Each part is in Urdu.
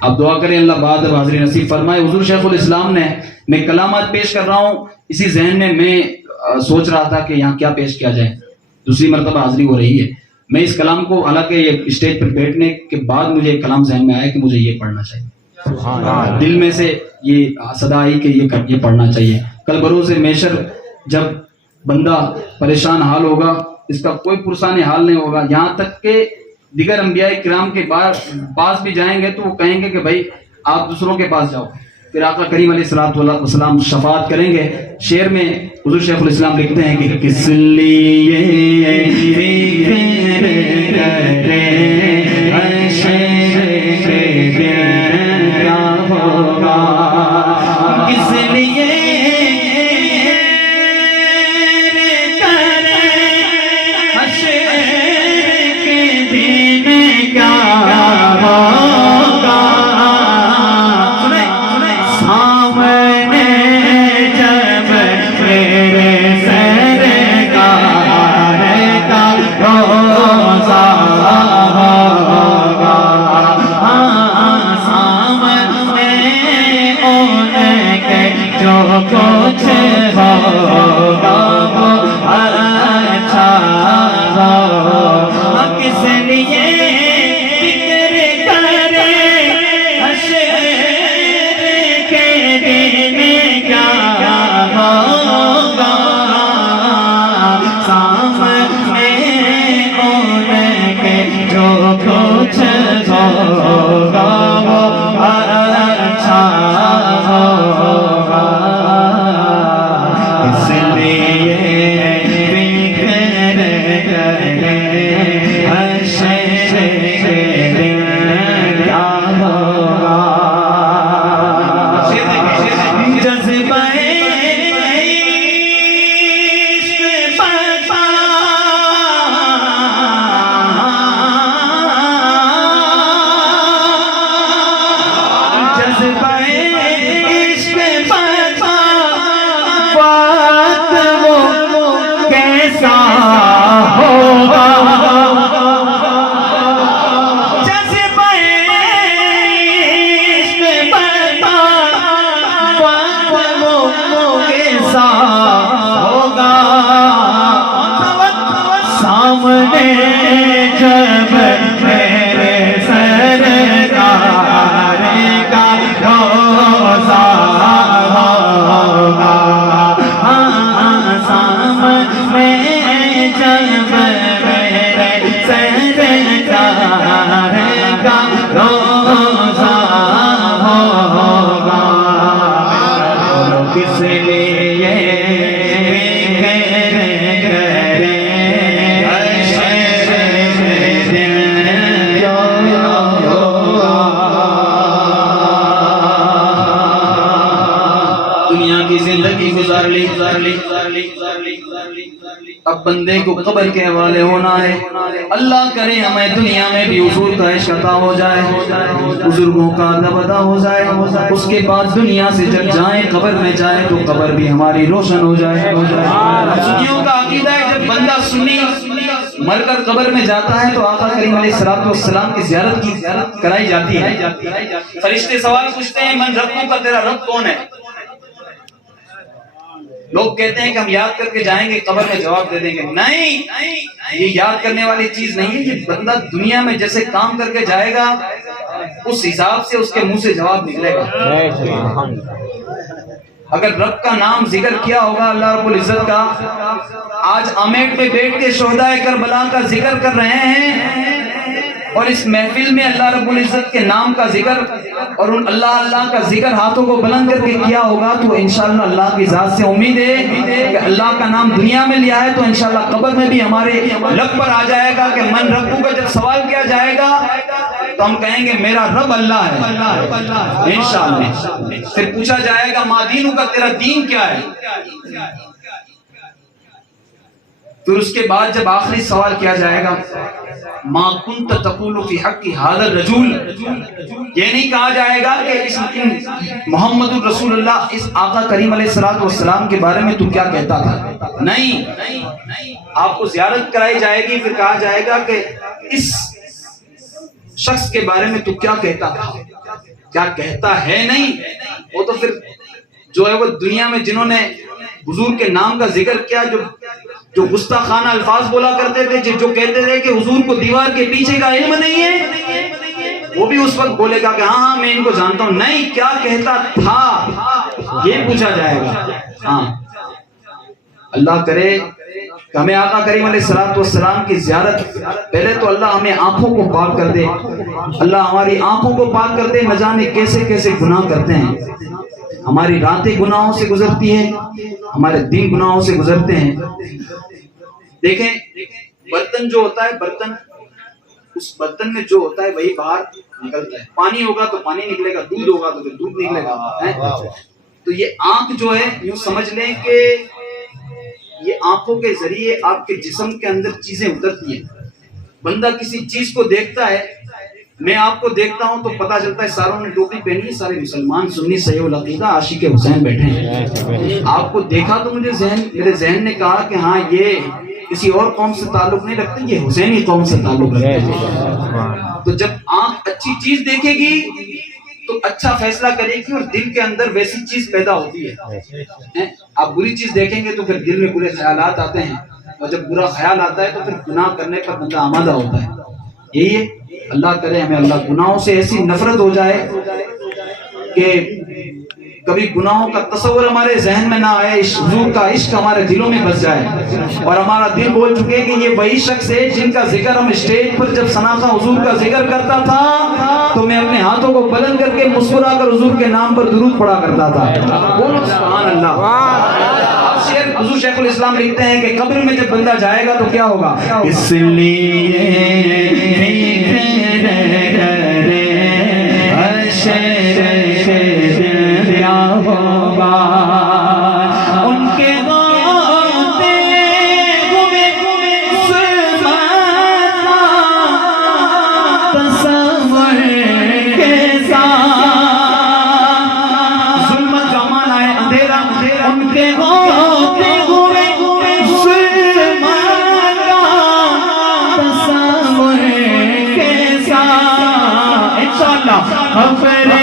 آپ دعا کریں اللہ بعد اب حاضری نصیب فرمائے. حضور شیخ الاسلام نے, میں کلامات پیش کر رہا ہوں, اسی ذہن میں سوچ رہا تھا کہ یہاں کیا پیش کیا جائے, دوسری مرتبہ حاضری ہو رہی ہے. میں اس کلام کو, حالانکہ یہ اسٹیج پر بیٹھنے کے بعد مجھے ایک کلام ذہن میں آیا کہ مجھے یہ پڑھنا چاہیے, دل میں سے یہ صدا آئی کہ یہ پڑھنا چاہیے. کل بروز محشر جب بندہ پریشان حال ہوگا, اس کا کوئی پرسان حال نہیں ہوگا, یہاں تک کہ دیگر انبیاء کرام کے پاس بھی جائیں گے تو وہ کہیں گے کہ بھائی آپ دوسروں کے پاس جاؤ, پھر آقا کریم علیہ الصلوۃ والسلام شفاعت کریں گے. شعر میں حضور شیخ الاسلام لکھتے ہیں کہ کس لیے اب بندے کو قبر کے حوالے ہونا ہے. اللہ کرے ہمیں دنیا میں بھی حضور کا عشق عطا ہو جائے, بزرگوں کا ادب ادا ہو جائے, اس کے بعد دنیا سے جب جائیں قبر میں جائیں تو قبر بھی ہماری روشن ہو جائے. سنیوں کا عقیدہ ہے جب بندہ سنی مر کر قبر میں جاتا ہے تو آقا کریم علیہ الصلوۃ والسلام کی زیارت کرائی جاتی ہے. فرشتے سوال پوچھتے ہیں من ربوں کا, تیرا رب کون ہے؟ لوگ کہتے ہیں کہ ہم یاد کر کے جائیں گے قبر میں جواب دے دیں گے. نہیں, یہ یاد کرنے والی چیز نہیں ہے. یہ بندہ دنیا میں جیسے کام کر کے جائے گا اس حساب سے اس کے منہ سے جواب نکلے گا. اگر رب کا نام ذکر کیا ہوگا اللہ رب العزت کا, آج آمیٹ پہ بیٹھ کے شہدائے کربلا کا ذکر کر رہے ہیں اور اس محفل میں اللہ رب العزت کے نام کا ذکر اور ان اللہ کا ذکر ہاتھوں کو بلند کر کے کیا ہوگا تو انشاءاللہ اللہ کی ذات سے امید ہے کہ اللہ کا نام دنیا میں لیا ہے تو انشاءاللہ قبر میں بھی ہمارے لب پر آ جائے گا کہ من ربو کا جب سوال کیا جائے گا تو ہم کہیں گے میرا رب اللہ ہے انشاءاللہ. پھر پوچھا جائے گا ما دینو کا, تیرا دین کیا ہے؟ پھر اس کے بعد جب آخری سوال کیا جائے گا ما کنت تقول فی حق ھذا الرجل, یہ نہیں کہا جائے گا کہ اس محمد الرسول اللہ اس آقا کریم علیہ الصلوۃ والسلام کے بارے میں تو کیا کہتا تھا. نہیں, آپ کو زیارت کرائی جائے گی, پھر کہا جائے گا کہ اس شخص کے بارے میں تو کیا کہتا تھا. کیا کہتا ہے نہیں، وہ تو پھر جو ہے وہ دنیا میں جنہوں نے حضور کے نام کا ذکر کیا، جو گستاخانہ الفاظ بولا کرتے تھے، جو کہتے تھے کہ حضور کو دیوار کے پیچھے کا علم نہیں ہے، وہ بھی اس وقت بولے گا کہ ہاں ہاں میں ان کو جانتا ہوں. نہیں، کیا کہتا تھا یہ پوچھا جائے گا. ہاں اللہ کرے کہ ہمیں آقا کریم علیہ الصلوۃ والسلام کی زیارت، پہلے تو اللہ ہمیں آنکھوں کو پاک کر دے، اللہ ہماری آنکھوں کو پاک کر دے. نہ جانے کیسے کیسے گناہ کرتے ہیں، ہماری راتیں گناہوں سے گزرتی ہیں، ہمارے دن گناہوں سے گزرتے ہیں. دیکھیں برتن جو ہوتا ہے، برتن اس برتن میں جو ہوتا ہے وہی باہر نکلتا ہے. پانی ہوگا تو پانی نکلے گا، دودھ ہوگا تو پھر دودھ نکلے گا. تو یہ آنکھ جو ہے یوں سمجھ لیں کہ یہ آنکھوں کے ذریعے آپ کے جسم کے اندر چیزیں اترتی ہیں. بندہ کسی چیز کو دیکھتا ہے، میں آپ کو دیکھتا ہوں تو پتا چلتا ہے ساروں نے ٹوپی پہنی ہے، سارے مسلمان سنی صحیح العقیدہ عاشق حسین بیٹھے ہیں. آپ کو دیکھا تو میرے ذہن نے کہا کہ ہاں یہ کسی اور قوم سے تعلق نہیں رکھتے، یہ حسینی قوم سے تعلق رکھتے ہیں. تو جب آنکھ اچھی چیز دیکھے گی تو اچھا فیصلہ کرے گی اور دل کے اندر ویسی چیز پیدا ہوتی ہے. آپ بری چیز دیکھیں گے تو پھر دل میں برے خیالات آتے ہیں، اور جب برا خیال آتا ہے تو پھر گناہ کرنے پر بندہ آمادہ ہوتا ہے. یہی ہے. اللہ کرے ہمیں اللہ گناہوں سے ایسی نفرت ہو جائے کہ کبھی گناہوں کا تصور ہمارے ذہن میں نہ آئے، حضور کا عشق ہمارے دلوں میں بس جائے، اور ہمارا دل بول چکے کہ یہ وہی شخص ہے جن کا ذکر ہم اسٹیج پر جب ثناء حضور کا ذکر کرتا تھا تو میں اپنے ہاتھوں کو بلند کر کے مسکرا کر حضور کے نام پر درود پڑھا کرتا تھا. بولو سبحان اللہ. حضور شیخ الاسلام لکھتے ہیں کہ قبر میں جب بندہ جائے گا تو کیا ہوگا؟ اس لیے ہوگا ان کے غوطے تصور کے ساتھ، ظلمت کا معنی ہے اندھیرا، ان کے غوطے تصور کے ساتھ انشاءاللہ خبریں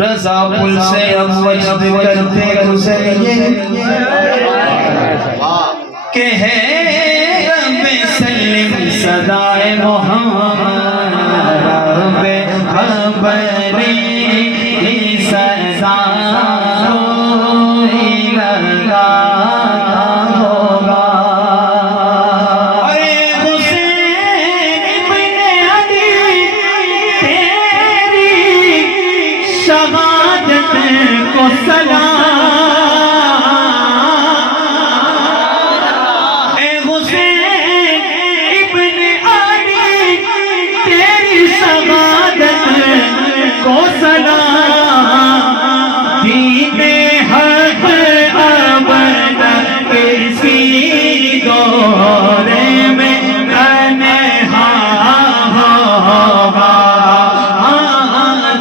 رضا پل سے اب وجد کرتے گزریے کہ ہے رب سلم صدائے محمد، رب بری سزا لگا ہوگا. ارے حسین ابن علی تیری شہادت کو سلام. اے حسین ابن علی تیری شہادت کو سلام. دین حق ابدا کسی دورے میں تنہا ہوگا.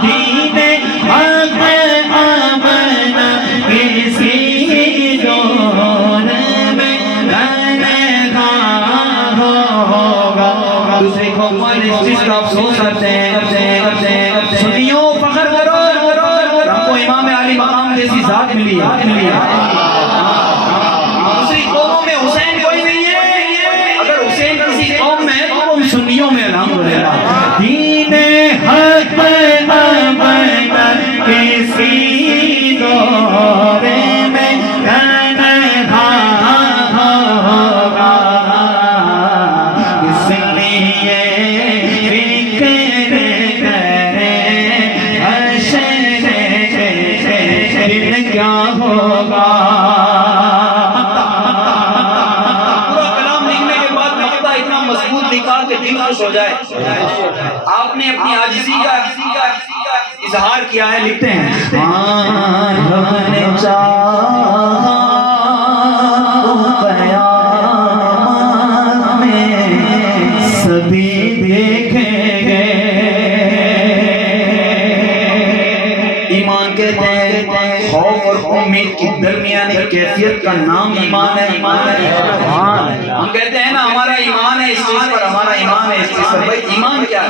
دین حق ابدا کسی دورے میں تنہا ہوگا. دوسری قوم والے اس چیز کا افسوس کرتے ہیں. سنیوں فخر کرو ہم کو امام علی مقام جیسی ذات ملی ہے. دوسری قوموں میں حسین کوئی نہیں ہے. اگر حسین کسی قوم میں ہے تو وہ سنیوں میں الحمدللہ. دین حق ابدا کسی دورے میں تنہا ہوگا. اس لیے فکر کرے حشر دن کیا ہوگا. پورا کلام لکھنے کے بعد مقطع اتنا مضبوط لکھا کہ دل خوش ہو جائے. آپ نے اپنی عاجزی کا اظہار کیا ہے. لکھتے ہیں رب نے چاہا قیامت میں سبھی دیکھیں گے. ایمان کہتے ہیں خوف اور امید کی درمیانی کیفیت کا نام ایمان ہے. ہم کہتے ہیں نا ہمارا ایمان ہے اس چیز پر, ہمارا ایمان ہے اس چیز پر. بھائی ایمان کیا ہے؟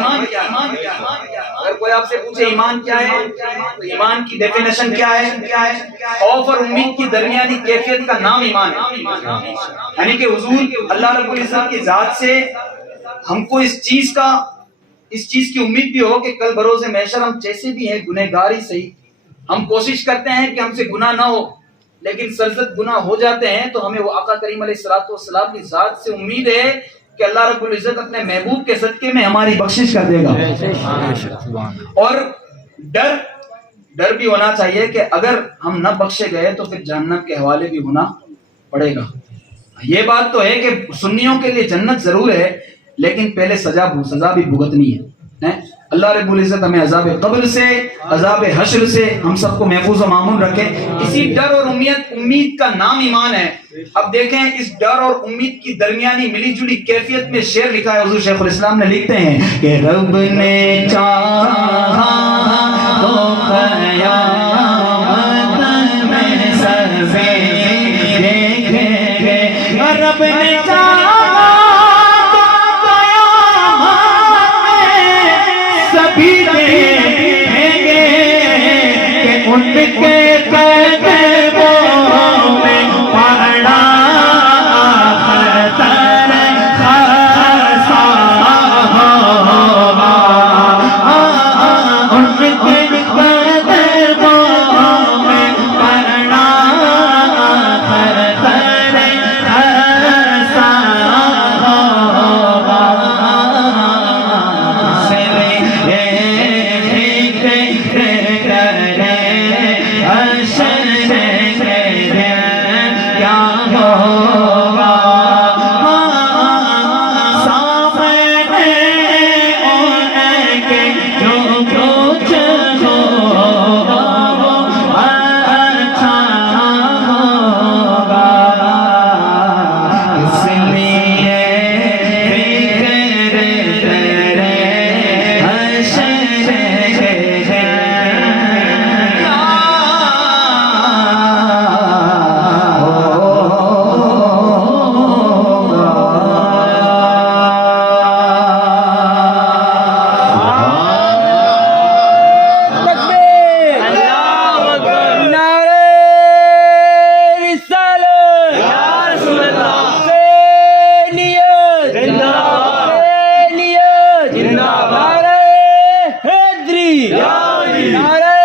اگر کوئی آپ سے پوچھے ایمان کیا ہے تو ایمان کی ڈیفینیشن کیا ہے؟ خوف اور امید کی درمیانی کیفیت کا نام ایمان ہے. یعنی کہ حضور اللہ رب العزت کی ذات سے ہم کو اس چیز کی امید بھی ہو کہ کل بروز محشر ہم جیسے بھی ہیں گنہگار ہی صحیح, ہم کوشش کرتے ہیں کہ ہم سے گناہ نہ ہو, لیکن سرزد گناہ ہو جاتے ہیں تو ہمیں وہ آقا کریم علیہ الصلوۃ کی ذات سے امید ہے کہ اللہ رب العزت اپنے محبوب کے صدقے میں ہماری بخشش کر دے گا. اور ڈر بھی ہونا چاہیے کہ اگر ہم نہ بخشے گئے تو پھر جہنم کے حوالے بھی ہونا پڑے گا. یہ بات تو ہے کہ سنیوں کے لیے جنت ضرور ہے, لیکن پہلے سزا بھی بھگتنی ہے. اللہ رب العزت ہمیں عذاب قبر سے, عذاب حشر سے ہم سب کو محفوظ و مامون رکھے. اسی ڈر اور امید کا نام ایمان ہے. اب دیکھیں اس ڈر اور امید کی درمیانی ملی جلی کیفیت میں شعر لکھا ہے. حضور شیخ الاسلام نے لکھتے ہیں کہ رب نے چاہا تو قیامت میں سبھی دیکھیں گے. رب نے چاہا سبھی دیکھیں گے کہ ان کے قدموں میں پڑا خطر خاصا ہوگا. ان کے قدموں میں پڑا خطر خاصا ہوگا. جو نعرہ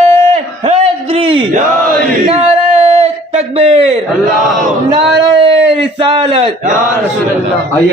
حیدری، نعرہ تکبیر، نعرہ رسالت. آئیے